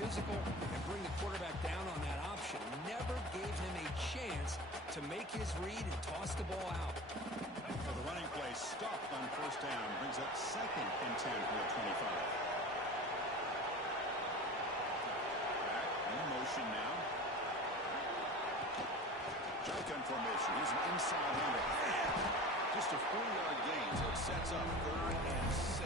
physical and bring the quarterback down on that option. Never gave him a chance to make his read and toss the ball out. The running play stopped on first down. Brings up 2nd and 10 for the 25. Back in motion now. Shotgun formation. Here's an inside hander. Just a 4-yard gain, so it sets up 3rd and 6.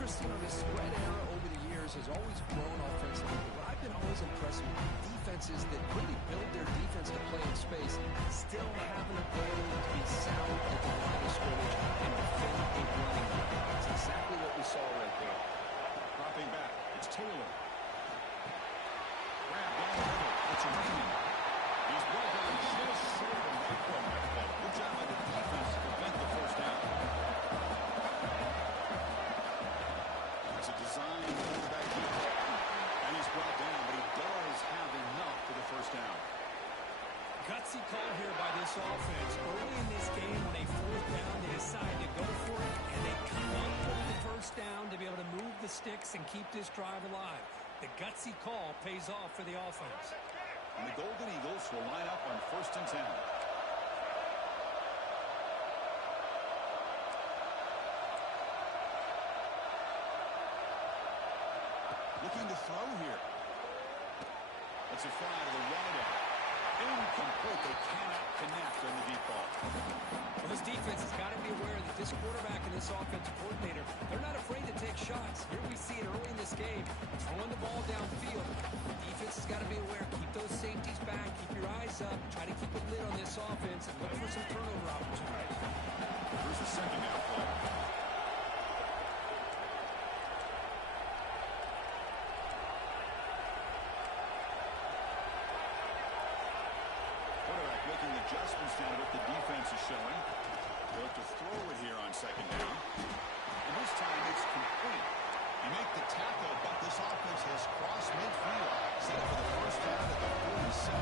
Christine, this spread era over the years has always grown offensively, but I've been always impressed with defenses that really build their defense to play in space, still have an ability to be sound at the line of scrimmage and defend a running game. That's exactly what we saw right there. Dropping back, it's Taylor. Grab down the middle, it's Raymond. He's well done, just short of that point. Good job by the defense to prevent the first down. That's a design quarterback keep. And he's brought down, but he does have enough for the first down. Gutsy call here by this offense. Early in this game, on a 4th down, they decide to go for it, and they come up with the first down to be able to move the sticks and keep this drive alive. The gutsy call pays off for the offense. And the Golden Eagles will line up on 1st and 10. Looking to throw here. That's a fly to the wideout. Incomplete. They cannot connect on the deep ball. Well, this defense has got to be aware that this quarterback and this offensive coordinator, they're not afraid to take shots. Here we see it early in this game, throwing the ball downfield. The defense has got to be aware. Keep those safeties back. Keep your eyes up. Try to keep a lid on this offense and look for some turnover opportunities. Here's the 2nd down play. Quarterback making adjustments down to what the defense is showing. They'll have to throw it here on 2nd down. And this time it's complete. You make the tackle, but this offense has crossed midfield. Set up for the first down at the 47.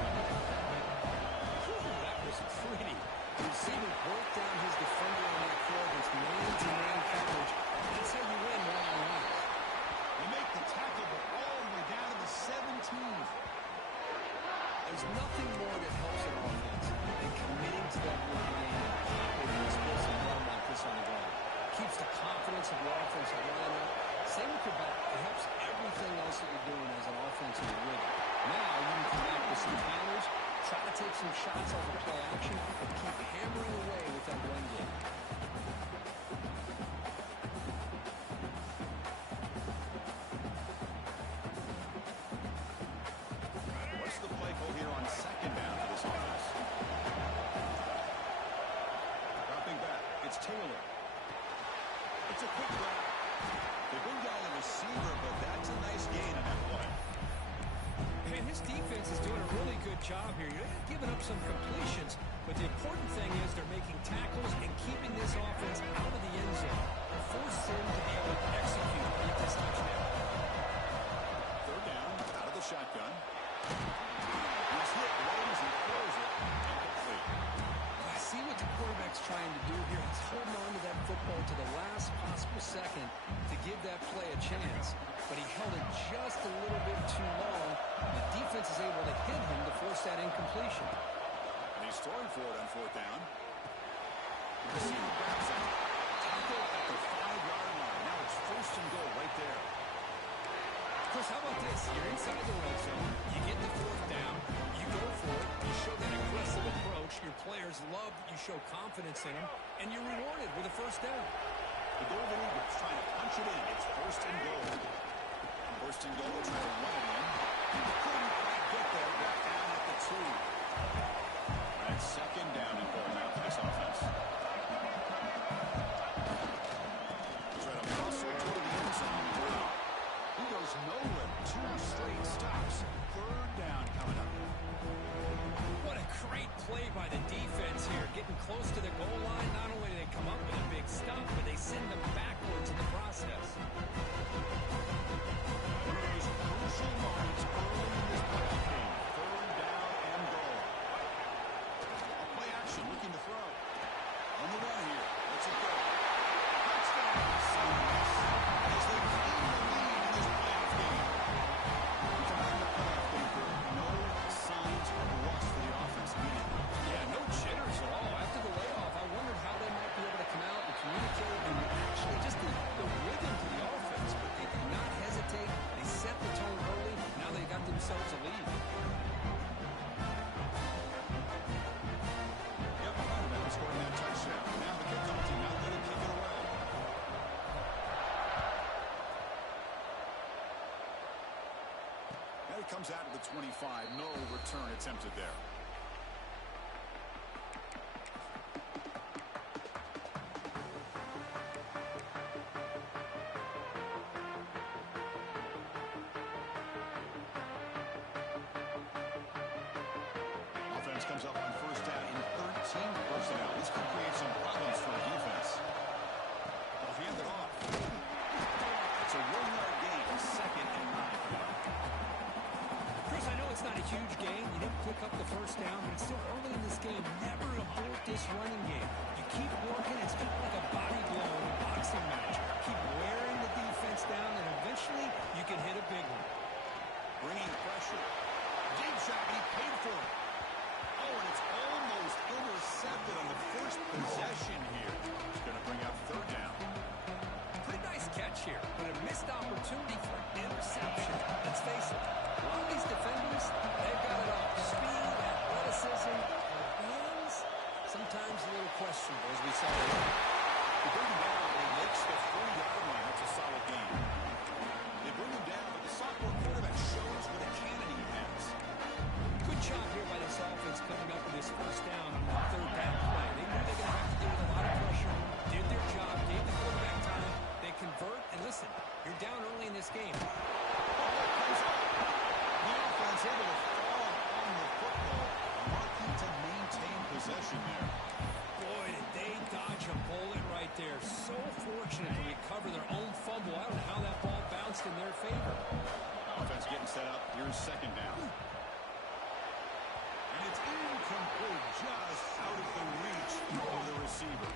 That was pretty. The receiver broke down his defender on that throw against man-to-man coverage. That's how you win one-on-one. They make the tackle, but all the way down to the 17th. There's nothing more that helps an offense than committing to that run game and popping an explosive run like this on the ground. Keeps the confidence of your offensive line up. Same with your back. It helps everything else that you're doing as an offensive rhythm. Now you can come back with some counters, try to take some shots off of play action, and keep hammering away with that run game. What's the play call here on 2nd down for this offense? Dropping back, it's Taylor. It's a quick grab. They bring down the receiver, but that's a nice gain on that play. And his defense is doing a really good job here. You're not giving up some completions, but the important thing is they're making tackles and keeping this offense out of the end zone. Force him to be able to execute and get this touchdown. 3rd down, out of the shotgun. He's hit right as he throws it. Incomplete. I see what the quarterback's trying to do here. He's holding on to that football to the last possible second to give that play a chance. But he held it just a little bit too long. The defense is able to hit him to force that incompletion. And he's throwing for it on 4th down. The receiver grabs him. Tackle at the 5-yard line. Now it's 1st and goal right there. Chris, how about this? You're inside the red zone. You get the 4th down. You go for it. You show that aggressive approach. Your players love that you show confidence in them. And you're rewarded with a 1st down. The Golden Eagles trying to punch it in. It's 1st and goal. 1st and goal. Trying to run it in. Couldn't quite get there. Got down at the 2. And it's 2nd down and goal now for this offense. Try to muscle toward the end zone. He goes nowhere. 2 straight stops. 3rd down coming up. What a great play by the defense here. Getting close to the goal line. Not only do they come up with a big stop, but they send them backwards in the process. These crucial moments early in this ball game. 3rd down and goal. A play action looking to throw. And comes out to the 25. No return attempted there. Offense comes up on first down in 13 personnel. This could create some problems for the defense. They'll hand it off. It's a 1-yard gain, 2nd and 9. Chris, I know it's not a huge gain. You didn't pick up the first down, but it's still early in this game. Never abort this running game. You keep working. It's kind of like a body blow in a boxing match. Keep wearing the defense down, and eventually you can hit a big one. Bringing pressure. Deep shot, he paid for it. Oh, and it's almost intercepted on the first possession here. It's going to bring up 3rd down. Pretty nice catch here, but a missed opportunity for an interception. Let's face it, a lot of these defenders, they've got it all. Speed, athleticism, hands, sometimes a little questionable, as we saw earlier. They bring him down, and he makes the 4-yard line. That's a solid gain. They bring him down, but the sophomore quarterback shows what a cannon he has. Good job here by this offense coming up with this first down on that 3rd down play. They knew they were going to have to deal with a lot of pressure, did their job, gave the quarterback time. They convert, and listen, you're down early in this game. The offense able to fall on the football, working to maintain possession there. Boy, did they dodge a bullet right there. So fortunate to recover their own fumble. I don't know how that ball bounced in their favor. Offense getting set up. Here's 2nd down. And it's incomplete, just out of the reach of the receiver.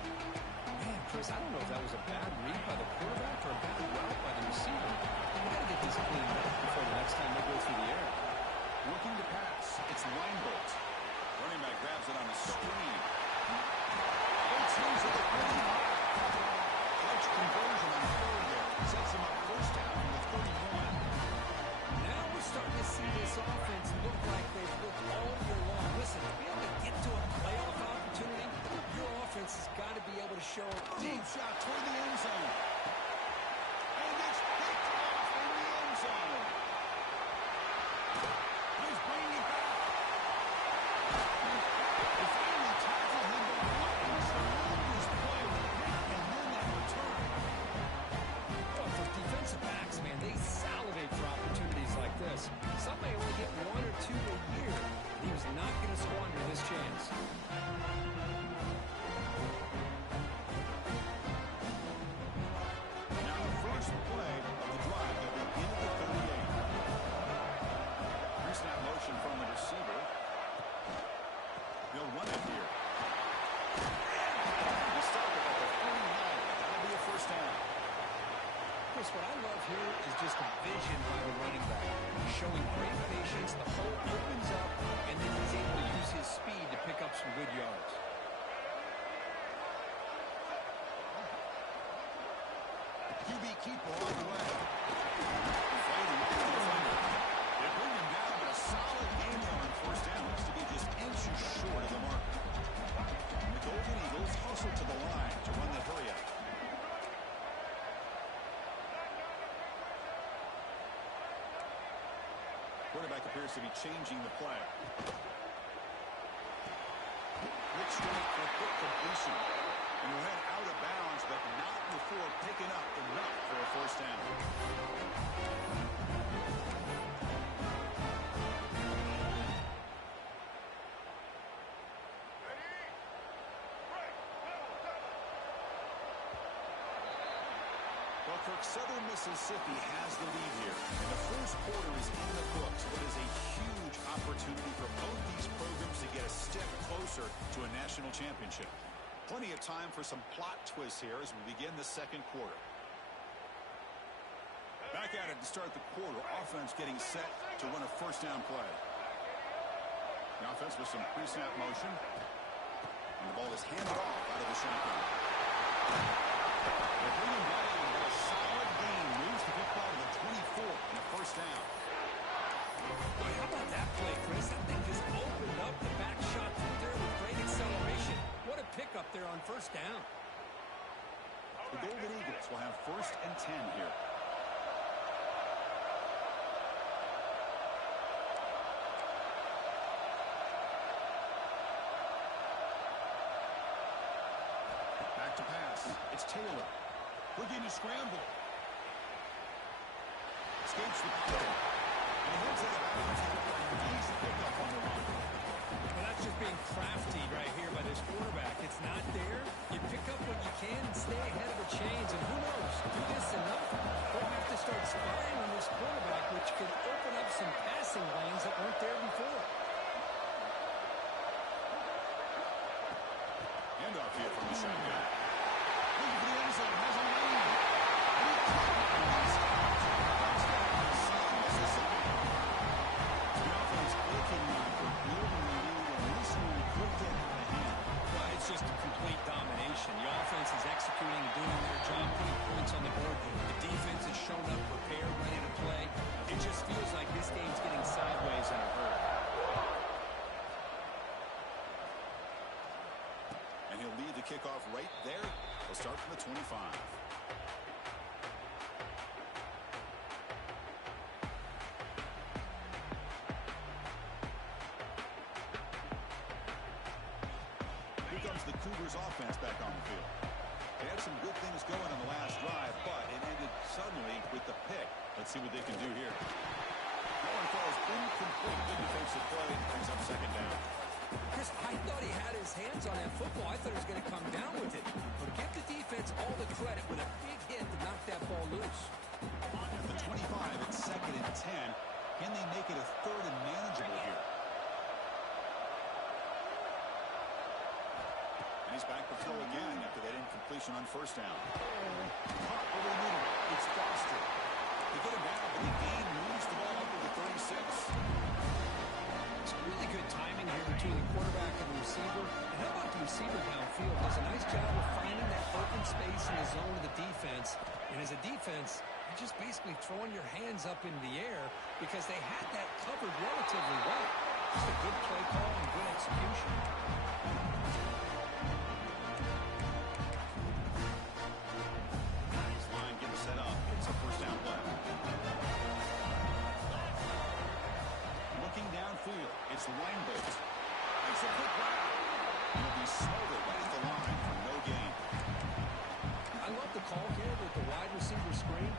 Man, Chris, I don't know if that was a bad read by the quarterback or a bad route by the receiver. We got to get this cleaned up before the next time they go through the air. Looking to pass. It's Weinbolt. Running back grabs it on the screen. Both teams are pretty high. Clutch conversion on 3rd there. Sets him up first down from the 31. Now we're starting to see this offense look like they've looked all year long. Listen, to be able to get to a playoff opportunity, your offense has got to be able to show a Deep shot toward the end zone. And it's picked off in the end zone. He's bringing it back. They finally tackle him, but what a tremendous play with Rick and then that return. Well, for defensive backs, man, they salivate for opportunities like this. Some may only get 1 or 2 a year. He was not going to squander this chance. Now the first play of the drive that begin at the 38. Pre-snap motion from the receiver. He'll run it here. He started at the 49. That'll be a first down. Chris, what I love here is just a vision by the running back. Showing great patience, the hole opens up, and then he's able to use his speed to pick up some good yards. QB keeper all the way. Fighting with the defender. They bring him down, but a solid game there on first down. Looks to be just inches short of the mark. The Golden Eagles hustle to the line to run the hurry-up. Quarterback appears to be changing the play. Quick straight for quick completion. And he went out of bounds, but not before picking up enough for a first down. Well, Kirk, Southern Mississippi has the lead here. And the first quarter is in the books. What is a huge opportunity for both these programs to get a step closer to a national championship. Plenty of time for some plot twists here as we begin the second quarter. Back at it to start the quarter. Offense getting set to run a first down play. The offense with some pre-snap motion. And the ball is handed off out of the shotgun. They're bringing down a solid gain. Moves to pick ball to the 24 and a first down. Boy, how about that play, Chris? That thing just opened up the back shot through there with great acceleration. What a pickup there on first down. The Golden Eagles will have 1st and 10 here. It's Taylor. Looking to scramble. Escapes the pocket. And heads out of bounds after an easy pickup on the run. Well, that's just being crafty right here by this quarterback. It's not there. You pick up what you can and stay ahead of the chains. And who knows, do this enough, they'll have to start spying on this quarterback, which could open up some passing lanes that weren't there before. Handoff here from the shotgun. Looking for the end zone. Has a lane. And he caught it. Touchdown, Mississippi. The offense working for building the lead, and this one could get out of hand. Well, it's just a complete domination. The offense is executing and doing their job, putting points on the board. The defense has shown up, prepared, ready to play. It just feels like this game's getting sideways in a hurry. And he'll lead the kickoff right there. He'll start from the 25. Here comes the Cougars offense back on the field. They had some good things going on the last drive, but it ended suddenly with the pick. Let's see what they can do here. That one falls incomplete. Good defensive play. Brings up second down. Chris, I thought he had his hands on that football. I thought he was going to come down with it. But give the defense all the credit with a big hit to knock that ball loose. At the 25, it's 2nd and 10. Can they make it a 3rd and manageable here? And he's back to throw again after that incompletion on 1st down. Caught over the middle. It's Foster. They get him down, but the game moves the ball up to the 36. It's really good timing here between the quarterback and the receiver. And how about the receiver downfield? Does a nice job of finding that open space in the zone of the defense. And as a defense, you're just basically throwing your hands up in the air because they had that covered relatively well. Just a good play call and good execution. Nice line getting set up. It's a 1st down play. Looking downfield, it's Reinbold. Makes a quick route. He'll be smothered right at the line for no gain. I love the call here with the wide receiver screen.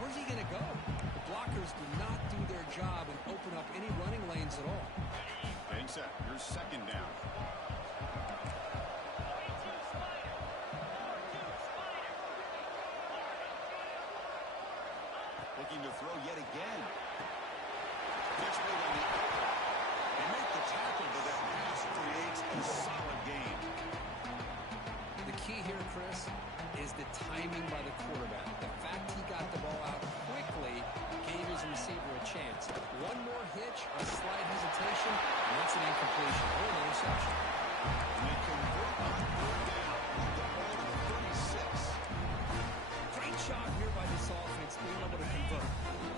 Where's he going to go? The blockers do not do their job and open up any running lanes at all. Getting set. Here's 2nd down. Looking to throw yet again. Gets made on the outlet. They make the tackle, but that pass creates a solid gain. The key here, Chris, is the timing by the quarterback. The fact he got the ball out quickly gave his receiver a chance. One more hitch, a slight hesitation, and that's an incompletion or an interception. And they convert on 3rd down. Move the ball to the 36. Great job here by this offense being able to convert.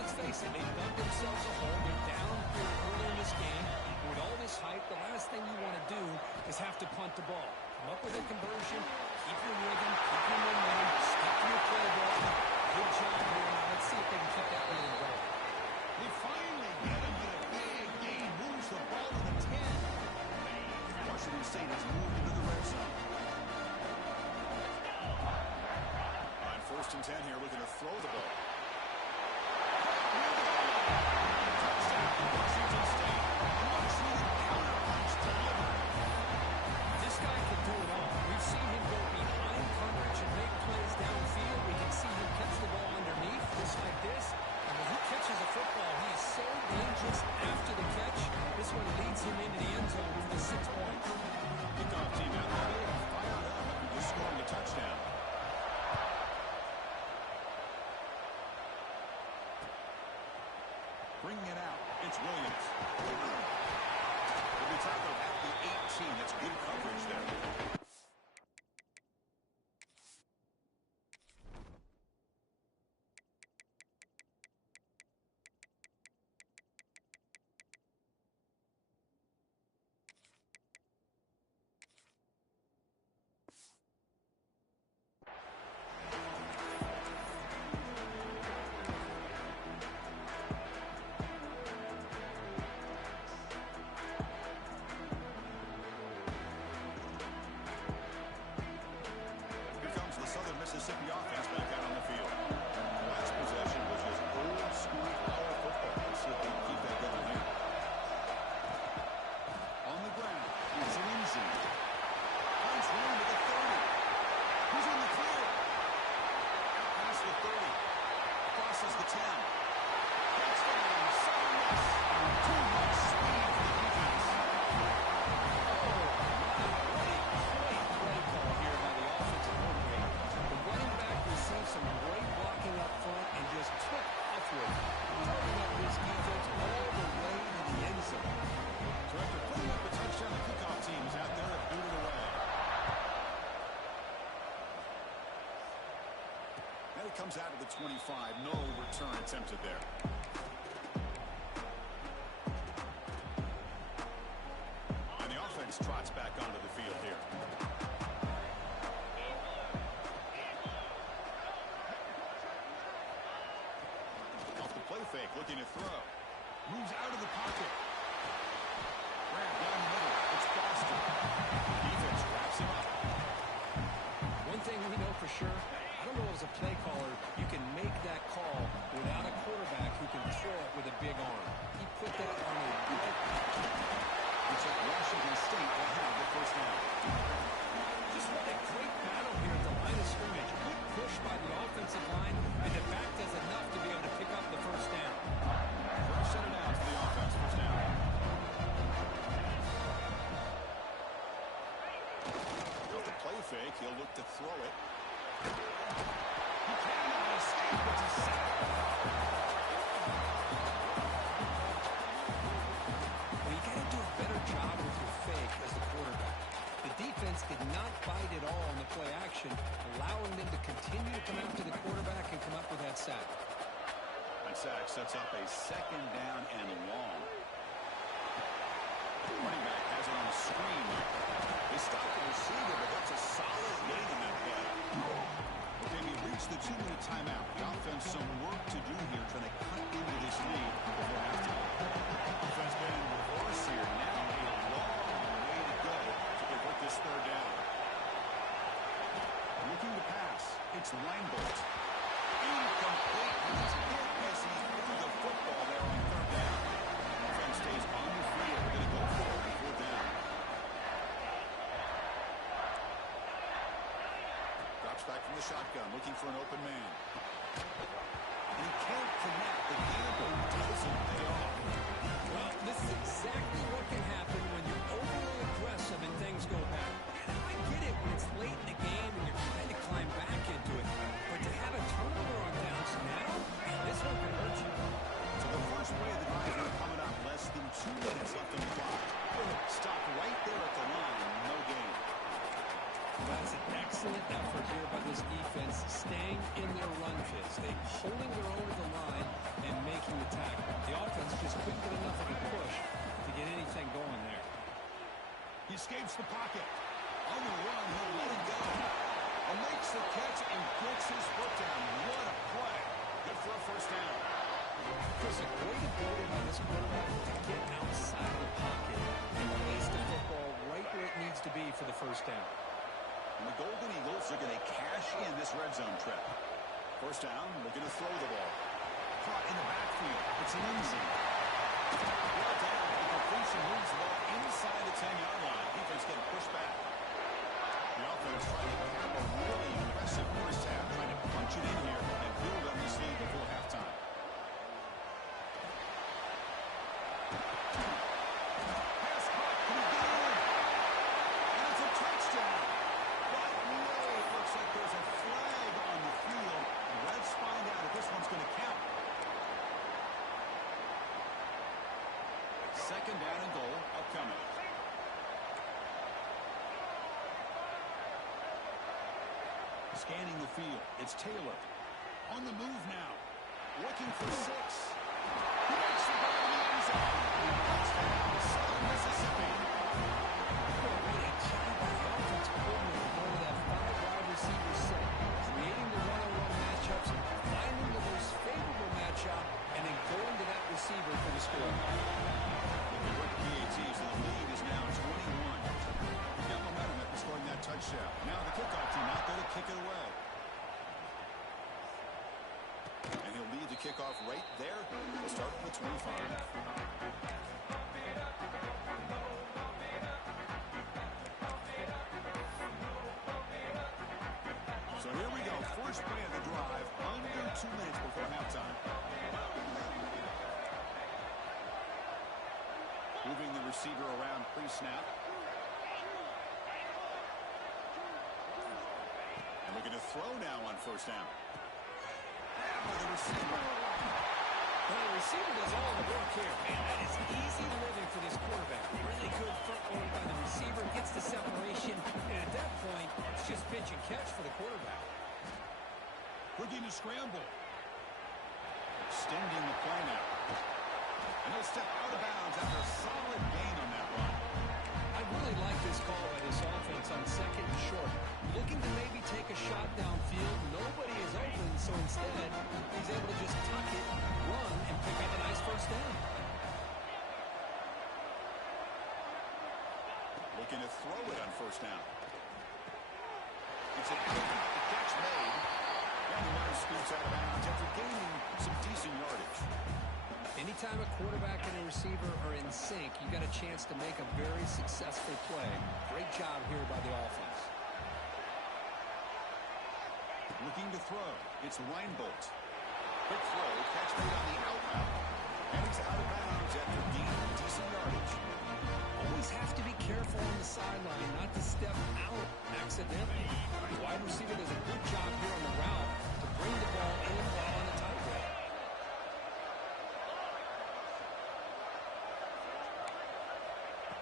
Let's face it, they dug themselves a hole. They're down here early in this game. With all this hype, the last thing you want to do is have to punt the ball. Come up with a conversion, keep your rhythm, keep your momentum, stick to your playbook. Good job here. Now let's see if they can keep that lead going. They finally get him, and a big gain moves the ball to the 10. Washington State has moved into the red zone. On 1st and 10 here, looking to throw the ball. Touchdown, Washington State. Much-needed counter-punch delivered. This guy can do it all. We've seen him go behind coverage and make plays downfield. We can see him catch the ball underneath, just like this. And when he catches the football, he is so dangerous after the catch. This one leads him into the end zone with the 6 points. Kickoff team out there, fired up after scoring a touchdown. Bringing it out, it's Williams. He'll be tackled at the 18. That's good coverage there. Mississippi offense back out on the field. The last possession was just old school power football. Let's see if they can keep that going here. On the ground, it's Lindsay. Finds room to the 30. Who's in the clear? Out past the 30. Crosses the 10. Touchdown, Silas. Too much speed for the defense. Some great blocking up front and just took off with it, turning up his defense all the way to the end zone. So after putting up a touchdown, the kickoff team is out there and booted away. And it comes out of the 25. No return attempted there. And the offense trots back onto the field here. Fake, looking to throw. Moves out of the pocket. Grab down the middle. It's Foster. Defense wraps him up. One thing we know for sure, I don't know as a play caller, you can make that call without a quarterback who can throw it with a big arm. He put that on a good. Looks like Washington State will have the first down. Just what a great battle here at the line of scrimmage. Good push by the offensive line, and the back does enough to be able to pick up the first down. Set it out to the offense. First down. With the play fake, he'll look to throw it. He cannot escape. It's a sack. Well, you got to do a better job with your fake as the quarterback. The defense did not bite at all on the play action, allowing them to continue to come after the quarterback and come up with that sack. That sack sets up a second down and long. The running back has it on a screen. They stop the receiver, but that's a solid gain in that play. Okay, we reached the 2-minute timeout. The offense some work to do here, trying to cut into this lead before halftime. Offense been in reverse here. Now a long way to go to convert this third down. Looking to pass. It's Leinbolt. Incomplete. He's hit as he threw the football there on third down. Offense stays on the field. They're going to go for it on fourth down. Drops back from the shotgun, looking for an open man. And he can't connect. The gamble doesn't pay off. Well, this is exactly what can happen when you're overly aggressive and things go bad. And I get it when it's late in the game and you're trying to climb back into it. But to have a turnover on downs now, man, this one can hurt you. So the first play of the drive here coming up, less than 2 minutes left on the clock. Stop right there at the line, no gain. That's an excellent effort here by this defense, staying in their run fits. They holding their own to the line and making the tackle. The offense just couldn't get enough of a push to get anything going there. He escapes the pocket. On the run, he'll let it go. And makes the catch and gets his foot down. What a play. Good for a first down. There's a great ability by this quarterback to get outside of the pocket and place the football right where it needs to be for the first down. And the Golden Eagles are going to cash in this red zone trip. First down, looking to throw the ball. Caught in the backfield. It's Lindsay. Well down. The completion moves the ball inside the 10-yard line. Defense getting pushed back. The offense trying to have a really impressive first half, trying to punch it in here and build on this lead before halftime. Pass caught. Can he get in? And it's a touchdown. But no, it looks like there's a flag on the field. Let's find out if this one's going to count. Second down and goal upcoming. Scanning the field. It's Taylor. On the move now. Looking for 6. He makes the ball in the end zone. Touchdown, Southern Mississippi. What a job by the offense coordinator going to that 5-wide receiver set, creating the one-on-one matchups, finding the most favorable matchup, and then going to that receiver for the score. The PAT, so the lead is now 21. Got momentum after scoring that touchdown. Now the kickoff team out there to kick it away. kickoff right there. We'll start with 25. So here we go. First play of the drive. Under 2 minutes before halftime. Moving the receiver around pre-snap. And looking to throw now on first down. The receiver. Well, the receiver does all the work here. Man, that is easy living for this quarterback. Really good footwork by the receiver. Gets the separation. And at that point, it's just pitch and catch for the quarterback. Looking to scramble. Extending the play now. And he'll step out of bounds after a solid gain on that run. I really like this call by this offense on second and short. Looking to maybe take a shot downfield. Nobody is open, so instead, he's able to just tuck it, run, and pick up a nice first down. Looking to throw it on first down. It's a the catch made. And the runner scoots out of bounds after gaining some decent yardage. Anytime a quarterback and a receiver are in sync, you got a chance to make a very successful play. Great job here by the offense. Looking to throw. It's Reinbolt. Quick throw. Catch made on the out route. And he's out of bounds after gaining decent yardage. Always have to be careful on the sideline not to step out accidentally. The wide receiver does a good job here on the route to bring the ball in while on a tightrope.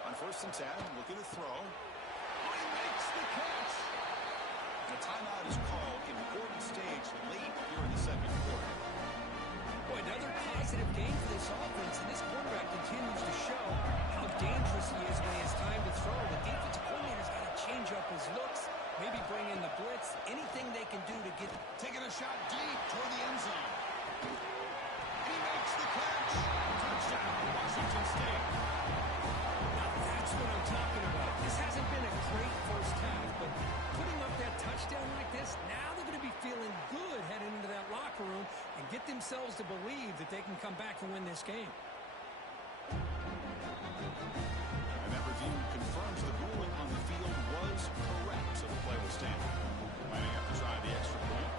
On first and 10, looking to throw. He makes the catch. And a timeout is called. Important stage late here in the second quarter. Boy, another positive game for this offense, and this quarterback continues to show how dangerous he is when he has time to throw. The defensive coordinator's got to change up his looks, maybe bring in the blitz, anything they can do to get... Taking a shot deep toward the end zone. He makes the catch. Touchdown, Washington State. Now that's what I'm talking about. This hasn't been a great first half, but putting up that touchdown like this, now they're going to be feeling good heading into that locker room and get themselves to believe that they can come back and win this game. And that review confirms the ruling on the field was correct, so the play will stand. Might have to try the extra point.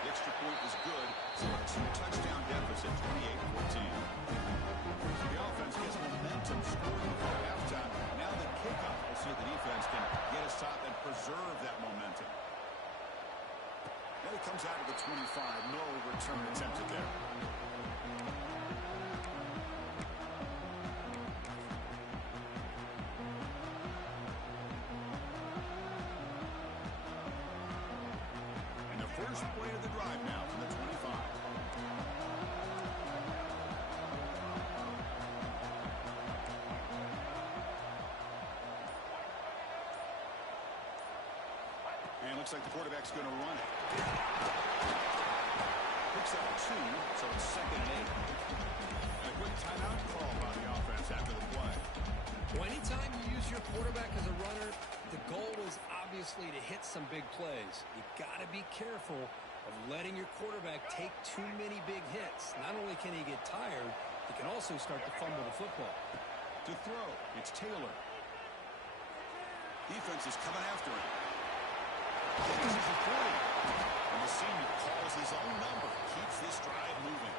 The extra point is good, so a two-touchdown deficit, 28-14. So the offense gets momentum scored before halftime. Now the kickoff. We'll see if the defense can get a stop and preserve that momentum. Now he comes out of the 25. No return attempted there. And the first play of the drive now from the 25. And looks like the quarterback's going to run it. Picks up 2, so it's second and 8. And a quick timeout call by the offense after the play. Well, anytime you use your quarterback as a runner, the goal is obviously to hit some big plays. You got to be careful of letting your quarterback take too many big hits. Not only can he get tired, he can also start to fumble the football. To throw, it's Taylor. Defense is coming after him. This is a 40. And the senior calls his own number. Keeps this drive moving.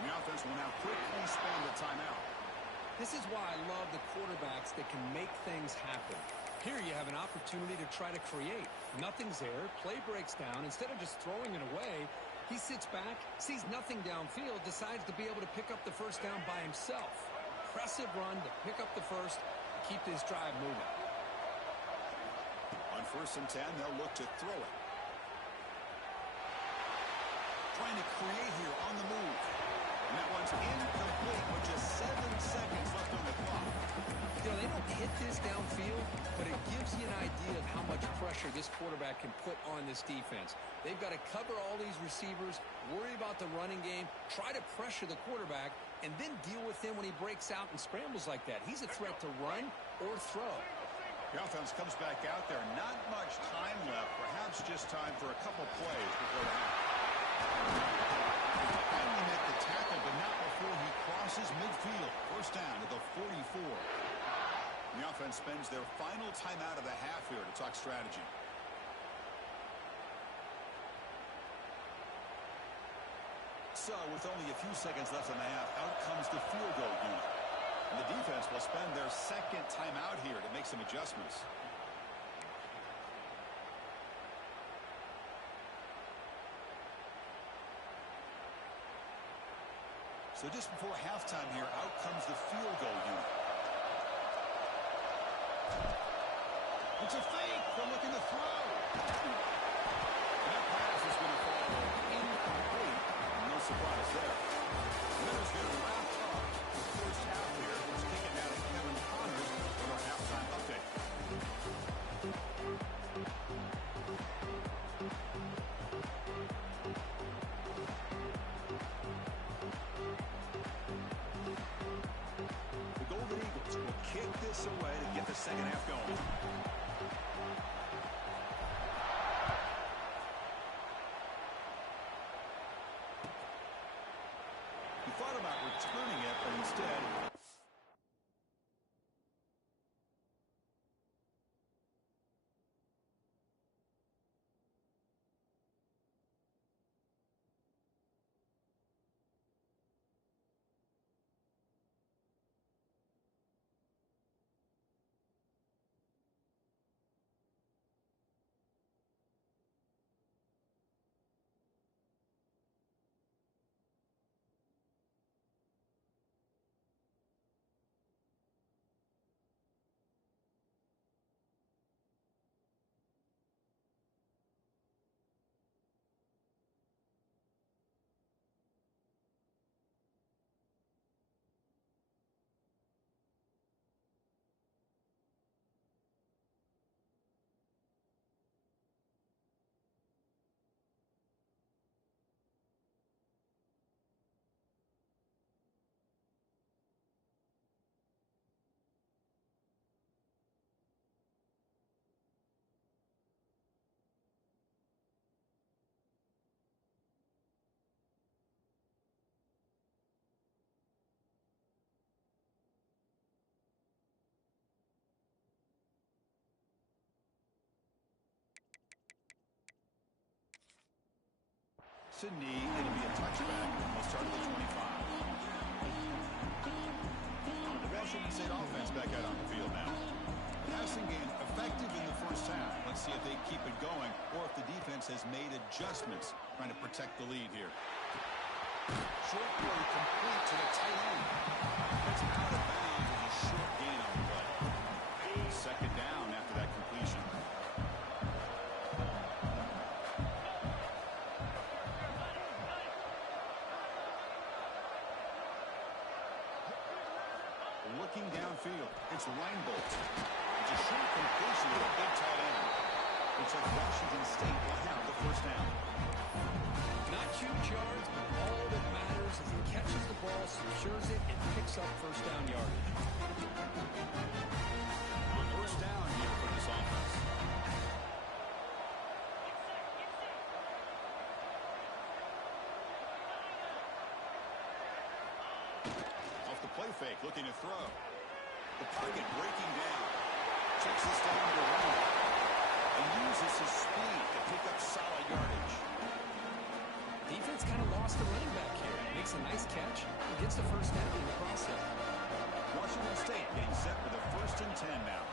And the offense will now quickly spend a timeout. This is why I love the quarterbacks that can make things happen. Here you have an opportunity to try to create. Nothing's there. Play breaks down. Instead of just throwing it away, he sits back, sees nothing downfield, decides to be able to pick up the first down by himself. Impressive run to pick up the first and keep this drive moving. On first and 10, they'll look to throw it. Trying to create here on the move. And that one's incomplete with just 7 seconds left on the clock. You know, they don't hit this downfield, but it gives you an idea of how much pressure this quarterback can put on this defense. They've got to cover all these receivers, worry about the running game, try to pressure the quarterback, and then deal with him when he breaks out and scrambles like that. He's a threat to run or throw. The offense comes back out there. Not much time left. Perhaps just time for a couple plays before the half. Finally make the tackle, but not before he crosses midfield. First down to the 44. The offense spends their final timeout of the half here to talk strategy. So, with only a few seconds left in the half, out comes the field goal unit. And the defense will spend their second timeout here to make some adjustments. So just before halftime here, out comes the field goal unit. It's a fake. They're looking to throw. And that pass is going to fall incomplete. No surprise there. And that is going to wrap up the first half here. Let's kick it down to Kevin Connors for our halftime update. The Golden Eagles will kick this away to get the second half going. He thought about returning it, but instead... Sydney, it'll be a touchback. They'll start at the 25. The Washington State offense back out on the field now. Passing game effective in the first half. Let's see if they keep it going or if the defense has made adjustments trying to protect the lead here. Short play complete to the tight end. It's out of bounds with a short gain on the play. Second down after that completion. Looking downfield, it's Reinbold. It's a short completion to a big tight end. Looks like Washington State will have the first down. Not huge yards, but all that matters is he catches the ball, secures it, and picks up first down yardage. First down here for this offense. Play fake, looking to throw. The pocket breaking down. Checks this down to the right. And uses his speed to pick up solid yardage. Defense kind of lost the running back here. Makes a nice catch and gets the first down in the process. Washington State getting set for the 1st and 10 now.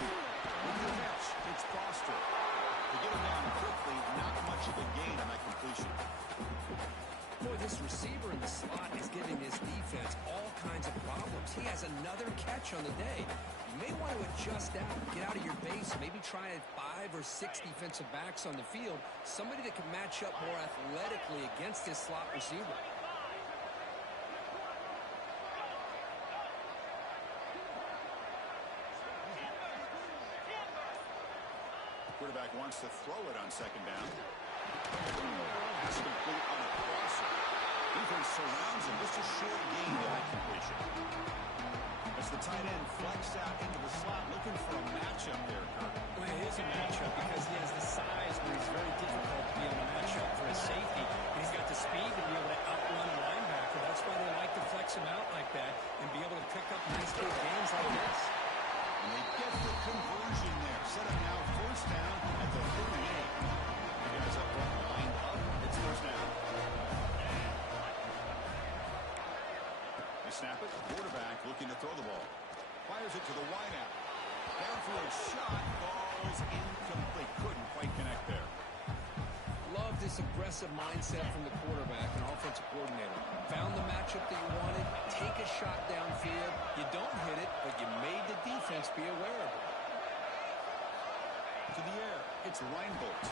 With the catch, it's Foster. To get him down quickly, not much of a gain on that completion. Boy, this receiver in the slot is giving this defense all kinds of problems. He has another catch on the day. You may want to adjust out, get out of your base, maybe try 5 or 6 defensive backs on the field, somebody that can match up more athletically against this slot receiver. Quarterback wants to throw it on second down. Pass complete on a crosser. Defense surrounds him. Just a short gain to that completion. As the tight end flexed out into the slot, looking for a matchup there, Kirk. Well, it is a matchup because he has the size where he's very difficult to be able to match looking to throw the ball. Fires it to the wideout. Downfield shot. Ball is incomplete. Couldn't quite connect there. Love this aggressive mindset from the quarterback and offensive coordinator. Found the matchup that you wanted. Take a shot downfield. You don't hit it, but you made the defense be aware of it. To the air. It's Reinbolt.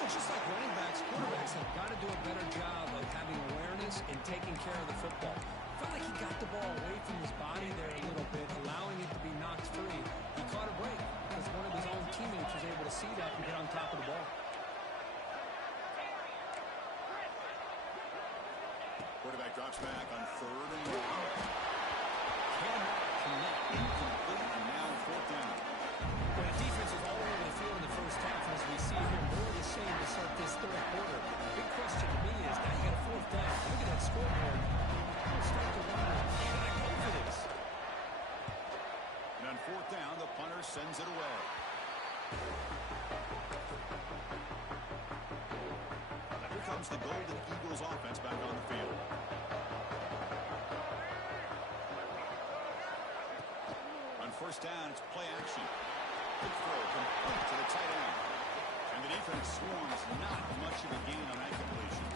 Well, just like running backs, quarterbacks have got to do a better job of having awareness and taking care of the football. Felt like he got the ball away from his body there a little bit, allowing it to be knocked free. He caught a break because one of his own teammates was able to see that and get on top of the ball. Quarterback drops back on 3rd and 1. Cannot connect. Incomplete, and now 4th down. Well, the defense is all over the field in the first half, and as we see here, more of the same to start this 3rd quarter. Big question to me is, now you got a 4th down. Look at that scoreboard. I'll start to wonder, should I go for this? And on 4th down, the punter sends it away. Here comes the Golden Eagles offense back on the field. On 1st down, it's play action. Quick throw, complete to the tight end. And the defense swarms, not much of a gain on that completion.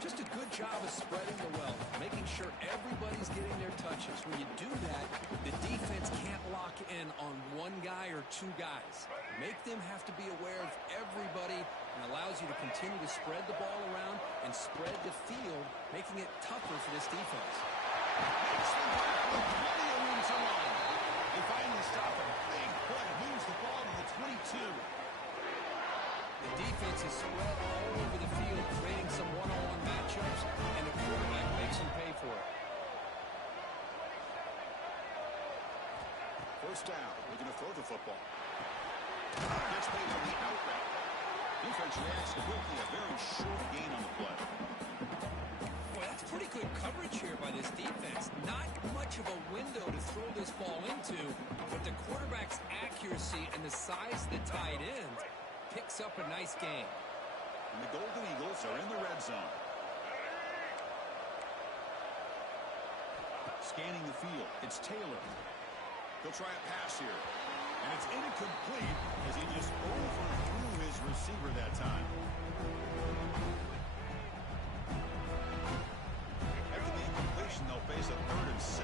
Just a good job of spreading the wealth, making sure everybody's getting their touches. When you do that, the defense can't lock in on one guy or 2 guys. Make them have to be aware of everybody, and allows you to continue to spread the ball around and spread the field, making it tougher for this defense. They finally stop a big play. Moves the ball to the 22. The defense is spread all over the field, creating some one-on-one matchups, and the quarterback makes them pay for it. 1st down. Looking to throw the football. Gets paid on the out route. Defense reacts quickly. A very short gain on the play. Boy, that's pretty good coverage here by this defense. Not much of a window to throw this ball into, but the quarterback's accuracy and the size of the tight end picks up a nice game. And the Golden Eagles are in the red zone. Scanning the field. It's Taylor. He'll try a pass here. And it's incomplete as he just overthrew his receiver that time. After the incompletion, they'll face a 3rd and 6.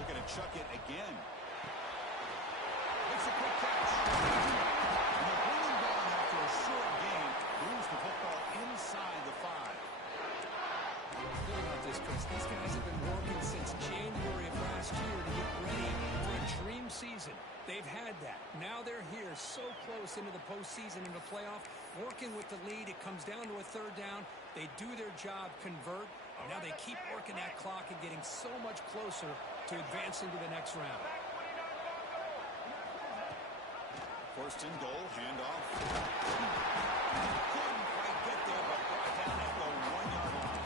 Looking to chuck it again. Makes a quick catch. And they're bringing down after a short gain. Moves the football inside the 5. Think about this, Chris. These guys have been working since January of last year to get ready for a dream season. They've had that. Now they're here so close into the postseason and the playoff, working with the lead. It comes down to a 3rd down. They do their job, convert, and now they keep working that clock and getting so much closer to advancing to the next round. 1st and goal, handoff. Couldn't quite get there, but brought down at the 1-yard line.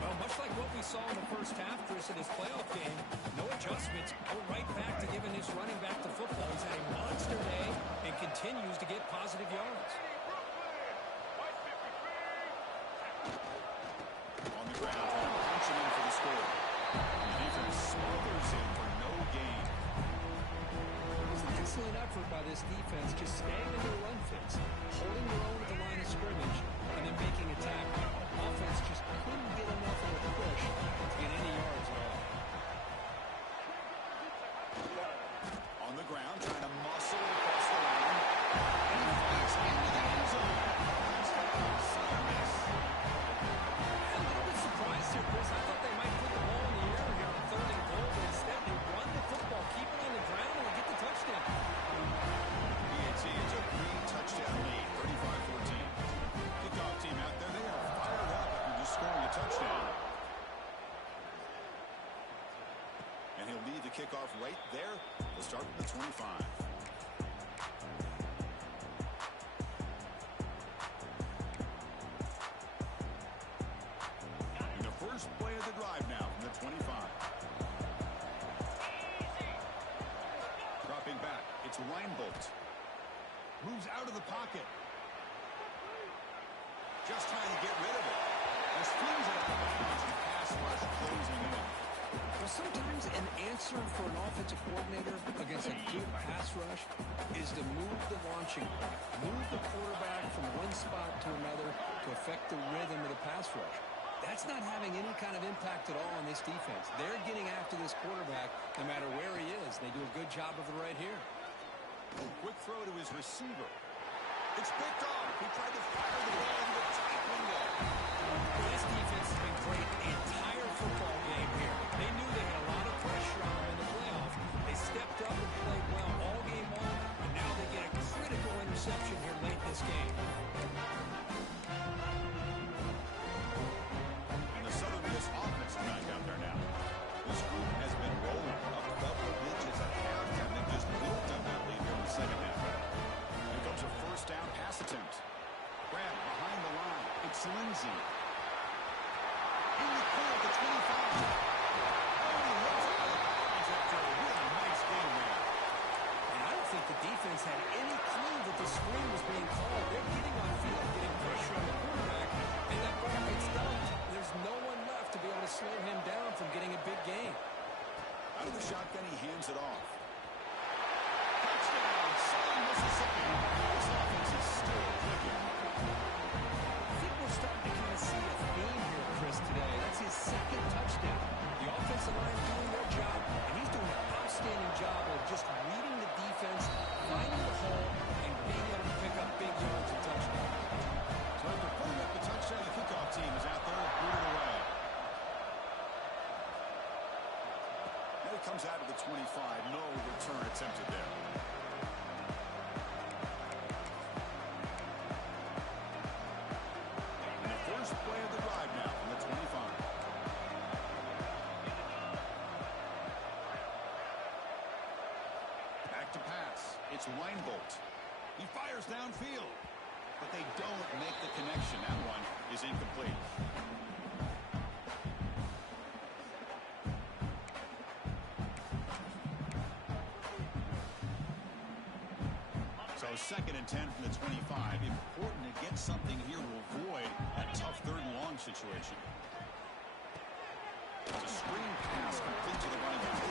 Well, much like what we saw in the first half, Chris, of this playoff game, no adjustments. Go right back to giving this running back the football. He's had a monster day and continues to get positive yards. On the ground, punching in for the score. The defense smothers him for no gain. It was an excellent effort by this defense, just staying in their run fits, holding their own at the line of scrimmage, and then making a tackle. Offense just couldn't get enough of a push to get any yards at all. On the ground, trying to muscle across the line. And he flies into the end zone. A little bit surprised here, Chris. I thought they might put the ball in the air here on 3rd and goal, but instead they run the football, keep it on the ground, and get the touchdown. BAT, it's a 3-touchdown lead, 35-14. Kickoff team out there, they are fired up after just scoring a touchdown. And he'll lead the kickoff right there. We'll start from the 25. And the first play of the drive now from the 25. Dropping back, it's Reinbolt. Moves out of the pocket. Just trying to get rid of it. This flings it out of bounds. The pass rush closing in. Well, sometimes an answer for an offensive coordinator against a good pass rush is to move the launching point, move the quarterback from one spot to another to affect the rhythm of the pass rush. That's not having any kind of impact at all on this defense. They're getting after this quarterback no matter where he is. They do a good job of it right here. Quick throw to his receiver. It's picked off. He tried to fire the ball into the tight window. This defense has been great the entire football game here. They knew they had a lot of pressure on them in the playoffs. They stepped up and played well all game long, and now they get a critical interception here late in this game. And the Southern Miss offense is back out there now. This group has been rolling up double digits at halftime. They've just built up that lead here in the second half. Here comes a first down pass attempt. Grab behind the line. It's Lindsey. In the clear at the 25. Oh, he hits it out of bounds after a really nice game there. And I don't think the defense had any clue that the screen was being called. They're getting on field, getting pressure on the quarterback, and that ball gets dumped. There's no one left to be able to slow him down from getting a big gain. Out of the shotgun, he hands it off. Touchdown, Southern Mississippi. This offense is still clicking. I think we're starting to kind of see a theme here, Chris, today. That's his second touchdown. The offensive line doing their job, and he's doing an outstanding job of just reading the defense, finding the hole, and being able to pick up big yards and touchdowns. So after putting up the touchdown, the kickoff team is out there booting away. And it comes out of the 25. No return attempted there. And the first play of the drive now from the 25. Back to pass. It's Weinbolt. He fires downfield. But they don't make the connection. That one is incomplete. So 2nd and 10 from the 25. Important to get something here to avoid a tough 3rd and long situation. It's a screen pass complete to the running back.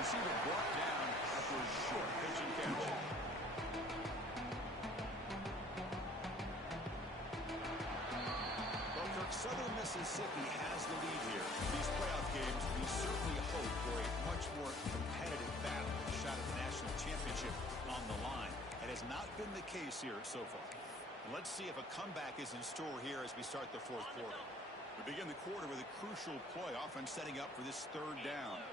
Receiver brought down after a short pitch and catch. Southern Mississippi has the lead here. These playoff games, we certainly hope for a much more competitive battle, a shot at the national championship on the line. It has not been the case here so far. Let's see if a comeback is in store here as we start the 4th quarter. We begin the quarter with a crucial play, offense setting up for this 3rd down.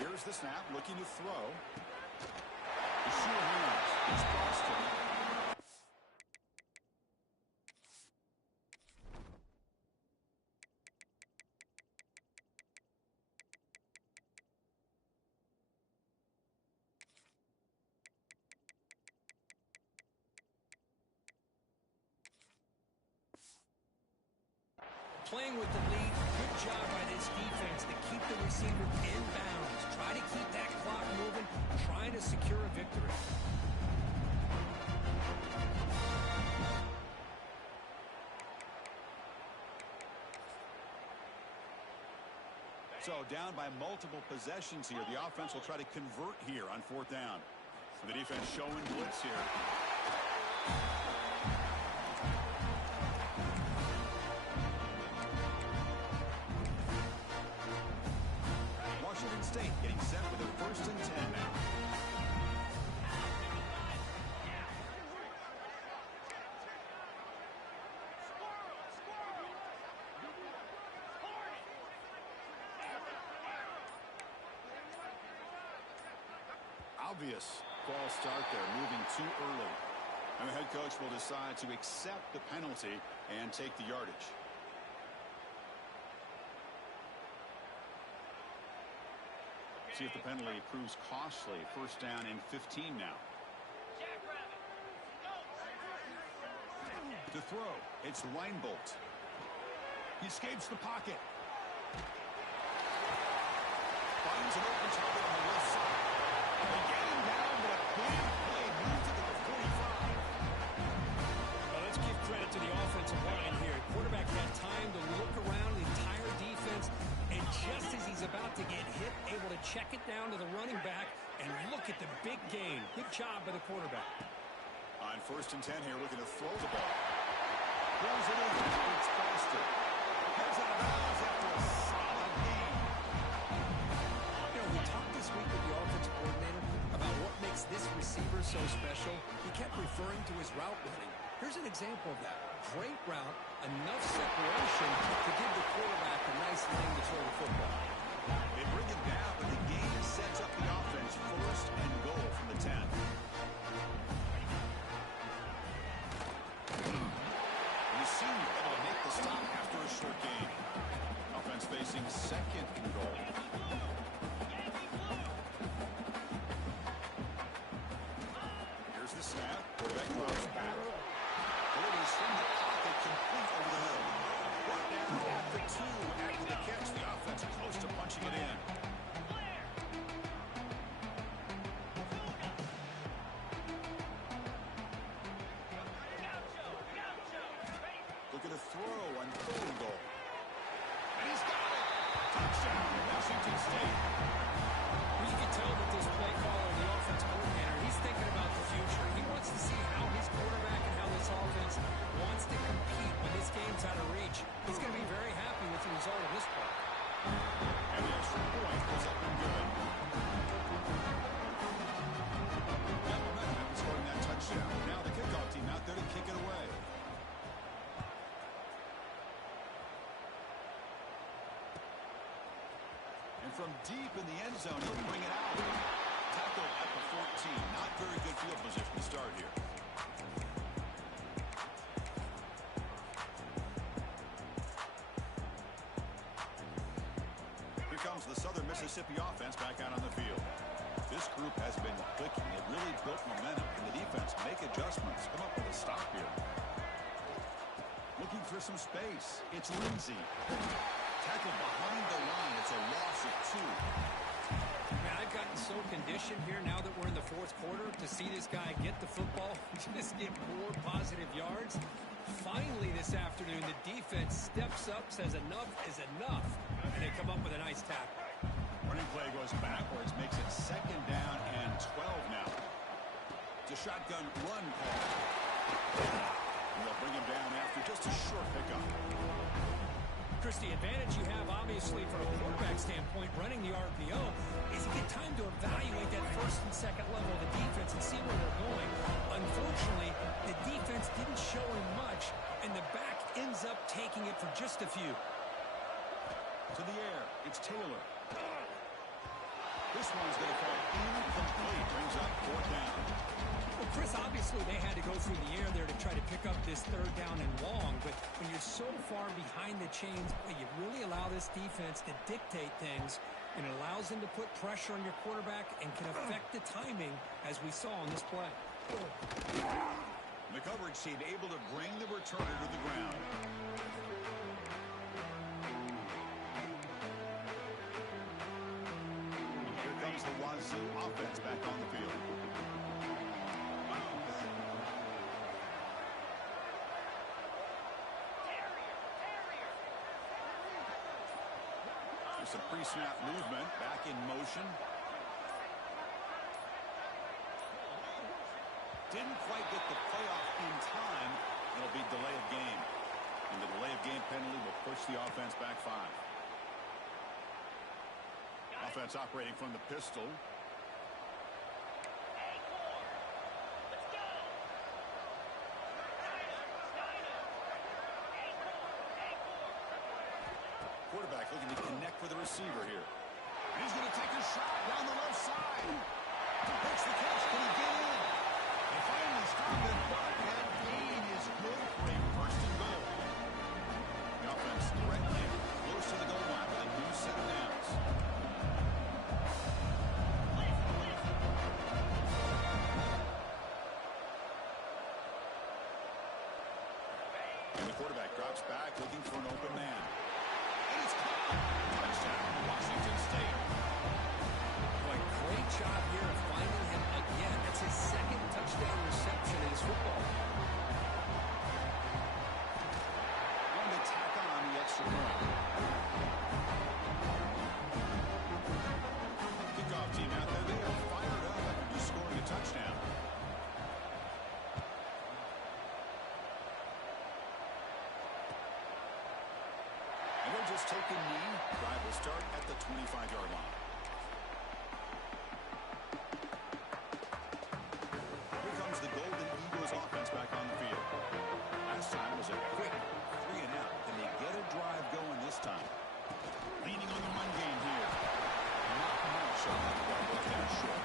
Here's the snap, looking to throw. The sure hands. It's Boston. Playing with the lead, good job by this defense to keep the receiver in bounds. Try to keep that clock moving, trying to secure a victory. So down by multiple possessions here. The offense will try to convert here on 4th down. The defense showing blitz here. Washington State getting set for the 1st and 10 now. Obvious false start there, moving too early. And the head coach will decide to accept the penalty and take the yardage. See if the penalty proves costly. 1st down and 15 now. To throw, it's Weinbolt. He escapes the pocket. Finds an open target on the left side. They get him down, but a big play moves to the check it down to the running back, and look at the big gain. Good job by the quarterback. On 1st and 10 here, looking to throw the ball. Throws it in. It's faster. Heads out of bounds after a solid gain. You know, we talked this week with the offensive coordinator about what makes this receiver so special. He kept referring to his route running. Here's an example of that. Great route, enough separation to give the quarterback a nice lane to throw the football. They bring it down, but the gain sets up the offense. 1st and goal from the 10. You see, able to make the stop after a short gain. Offense facing 2nd and goal. Here's the snap. Quarterback drops back. Delivers from the pocket, complete over the middle. Brought down after 2 after the catch. The offense close to punching it in. Look at a throw on 3rd and goal. And he's got it. Touchdown, Washington State. Well, you can tell that this play caller, the offense coordinator, he's thinking about the future. He wants to see how his quarterback and how this offense wants to compete when this game's out of reach. He's going to be very happy with the result of this play. And the extra point goes up and good. Got momentum after scoring that touchdown. Now the kickoff team out there to kick it away. And from deep in the end zone, he'll bring it out. Tackle at the 14. Not very good field position to start here. Here comes the Southern Mississippi offense back out on the field. This group has been clicking. It really built momentum. And the defense make adjustments. Come up with a stop here. Looking for some space. It's Lindsey. Tackled behind the line. It's a loss of 2. Man, I've gotten so conditioned here now that we're in the 4th quarter to see this guy get the football, just get more positive yards. Finally this afternoon, the defense steps up, says enough is enough, and they come up with a nice tackle. Running play goes backwards, makes it 2nd down and 12 now. It's a shotgun run call. And they'll bring him down after just a short pickup. Chris, the advantage you have, obviously, from a quarterback standpoint, running the RPO, is you get time to evaluate that 1st and 2nd level of the defense and see where they're going. Unfortunately, the defense didn't show him much, and the back ends up taking it for just a few. To the air, it's Taylor. This one's going to fall incomplete. Brings up 4th down. Well, Chris, obviously they had to go through the air there to try to pick up this 3rd down and long, but when you're so far behind the chains, you really allow this defense to dictate things, and it allows them to put pressure on your quarterback and can affect the timing, as we saw on this play. The coverage team able to bring the returner to the ground. Here comes the Wazoo offense back on the field. Some pre-snap movement, back in motion. Didn't quite get the playoff in time. It'll be delay of game. And the delay of game penalty will push the offense back 5. Offense operating from the pistol. Quarterback looking to connect with the receiver here. He's going to take a shot down the left side. Makes the catch. Can he get in? They finally stop it, but that gain is good for a 1st and goal. The offense threatening close to the goal line with a new set of downs. And the quarterback drops back looking for an open man. Touchdown, Washington State. Boy, great job here of finding him again. That's his 2nd touchdown reception in his football. Going to tack on the extra point. They'll just take a knee. Drive will start at the 25-yard line. Here comes the Golden Eagles offense back on the field. Last time was a quick 3 and out. Can they get a drive going this time? Leaning on the run game here. Not much on that play, but that's short.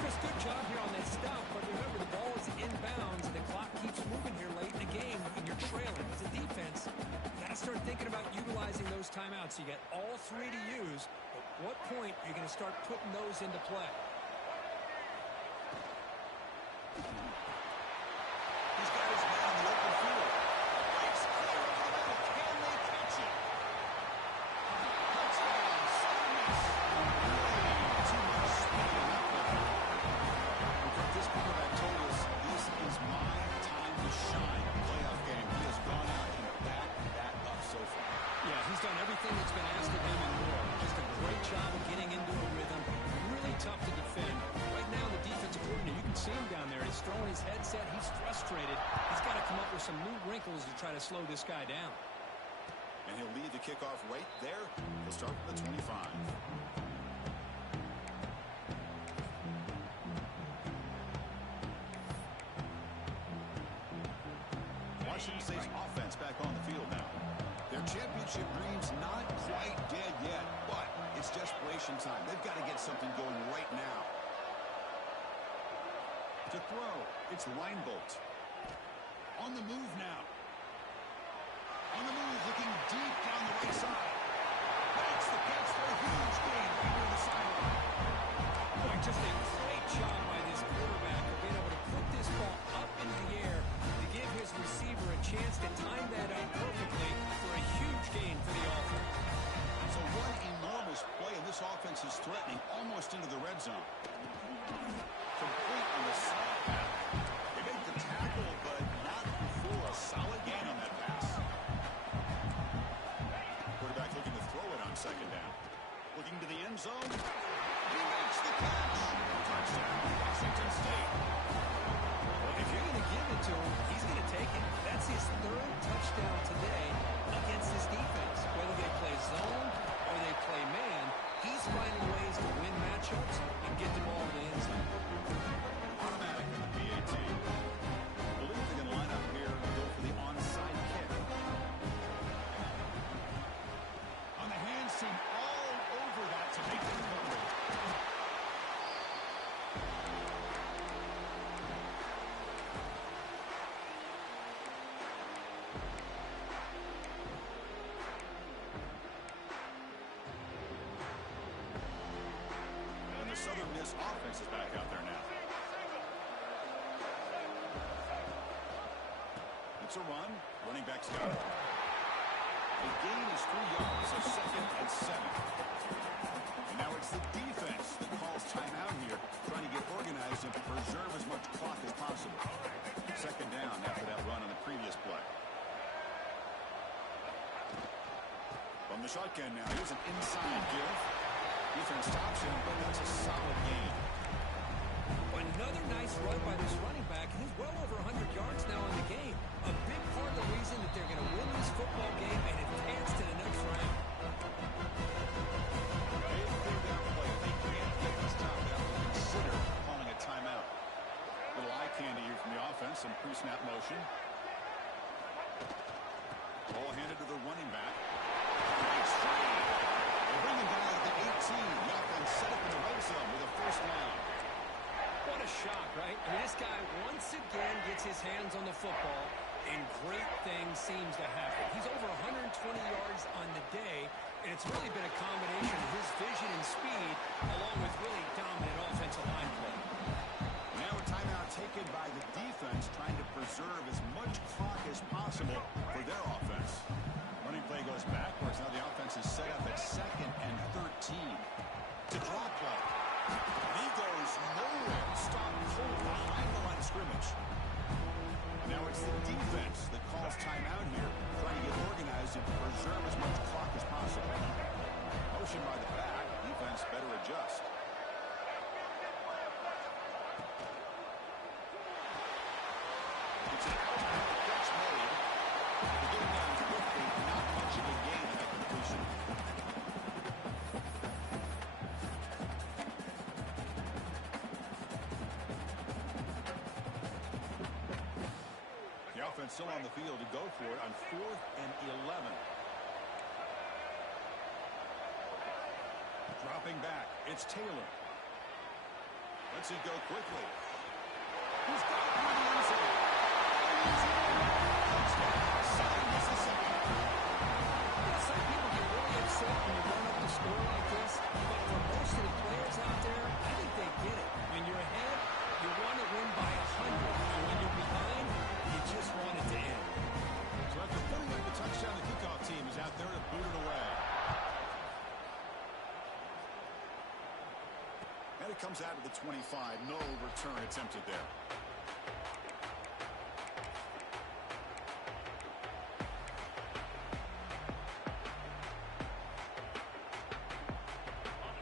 Chris, good job here on that stop, but remember the ball is inbounds and the clock keeps moving here late in the game and you're trailing. As a defense, you got to start thinking about utilizing those timeouts. You got all 3 to use. At what point are you going to start putting those into play? He's got his man in the open field. It's clear. Can they catch it? Touchdown, Southern Miss. Way too much speed on that play. But this quarterback told us this is my time to shine. Playoff game. He has gone out and backed that up so far. Yeah, he's done everything that's been asked of him and more. Just a great job of getting into a rhythm. Really tough to defend. Right now, the defensive coordinator, you can see him down there. He's throwing his headset. He's frustrated. He's got to come up with some new wrinkles to try to slow this guy down. And he'll lead the kickoff right there. He'll start with the 25. Washington State's offense back on the field now. Their championship dreams not quite dead yet, but it's desperation time. They've got to get something going right now. To throw, it's Reinbolt. On the move now. On the move, looking deep down the right side. Makes the catch for a huge gain right near the sideline. Boy, just a great job by this quarterback of being able to put this ball up into the air to give his receiver a chance to time that out perfectly for a huge gain for the offense. So one enormous play, and this offense is threatening almost into the red zone. Complete on the side path. They make the tackle, but not before a solid gain on that pass. Quarterback looking to throw it on second down. Looking to the end zone. He makes the catch. Touchdown, Washington State. Well, if you're going to give it to him, he's going to take it. That's his 3rd touchdown today against this defense. Whether they play zone or they play man, he's finding ways to win matchups and get the ball in the end zone. Automatic in the PAT. I believe they're going to line up here and go for the onside kick. On the hands team all over that to make the recovery. And the Southern Miss offense is back out there now. It's a run. Running back's got it. The gain is 3 yards, so 2nd and 7. And now it's the defense that calls timeout here, trying to get organized and preserve as much clock as possible. 2nd down after that run on the previous play. From the shotgun now, here's an inside give. Defense stops him, but that's a solid gain. Another nice run by this running back. He's well over 100 yards now in the game. A big part of the reason that they're going to win this football game and advance to the next round. They cleared that play. They can't get this time. They have to consider calling a timeout. Little eye candy here from the offense. Some pre-snap motion. Ball handed to the running back. Nice free. They bring him down at the 18. The offense set up in the red zone with a 1st down. What a shock, right? I mean, this guy once again gets his hands on the football, and great things seems to happen. He's over 120 yards on the day, and it's really been a combination of his vision and speed, along with really dominant offensive line play. Now a timeout taken by the defense, trying to preserve as much clock as possible for their offense. Running play goes backwards. Now the offense is set up at 2nd and 13. To draw play. He goes nowhere. Stop cold behind the line of scrimmage. Now it's the defense that calls timeout here, trying to get organized and preserve as much clock as possible. Motion by the back. Defense better adjust. It's an catch made. They get him down quickly. Not much of a gain. offense still on the field to go for it on 4th and 11. Dropping back, it's Taylor. Lets it go quickly. He's got it through the end zone. Touchdown, Southern Mississippi. Some people get really upset when you run up the score like this, but for most of the players out there, I think they get it. When you're ahead, you want to win by 100, and when you're behind, you just want it to end. So after putting up the touchdown, the kickoff team is out there to boot it away. And it comes out of the 25. No return attempted there.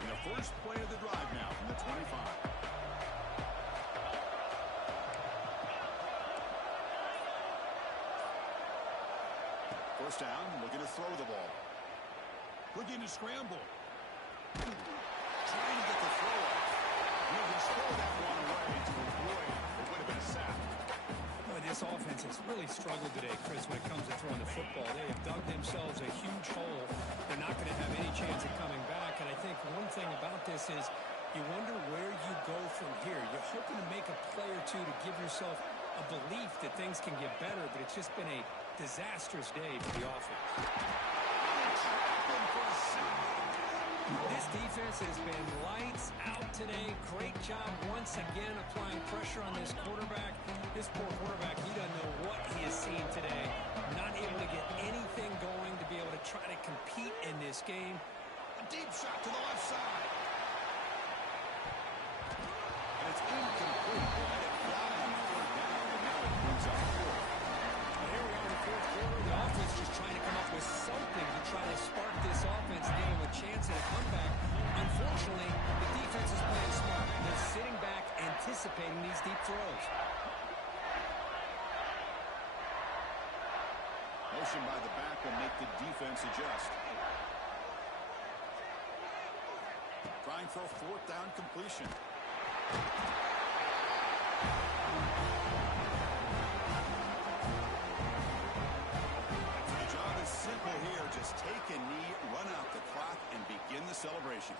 And the first play of the drive now from the 25. First down, looking to throw the ball. Looking to scramble. Trying to get the throw off. He'll just throw that one away to avoid what would have been a sack. Boy, this offense has really struggled today, Chris, when it comes to throwing the football. They have dug themselves a huge hole. They're not going to have any chance of coming back. And I think one thing about this is you wonder where you go from here. You're hoping to make a play or two to give yourself a belief that things can get better, but it's just been a disastrous day for the offense. This defense has been lights out today. Great job once again applying pressure on this quarterback. This poor quarterback, he doesn't know what he has seen today. Not able to get anything going to be able to try to compete in this game. A deep shot to the left side. And it's incomplete. They let it fly on 4th down, and now it brings up 4th. Well, here we are in the 4th quarter. The offense just trying to come up with something to try to spark this offense, give them a chance at a comeback. Unfortunately, the defense is playing smart. They're sitting back, anticipating these deep throws. Motion by the back will make the defense adjust. Trying for a 4th down completion. The job is simple here. Just take a knee, run out the clock, and begin the celebration.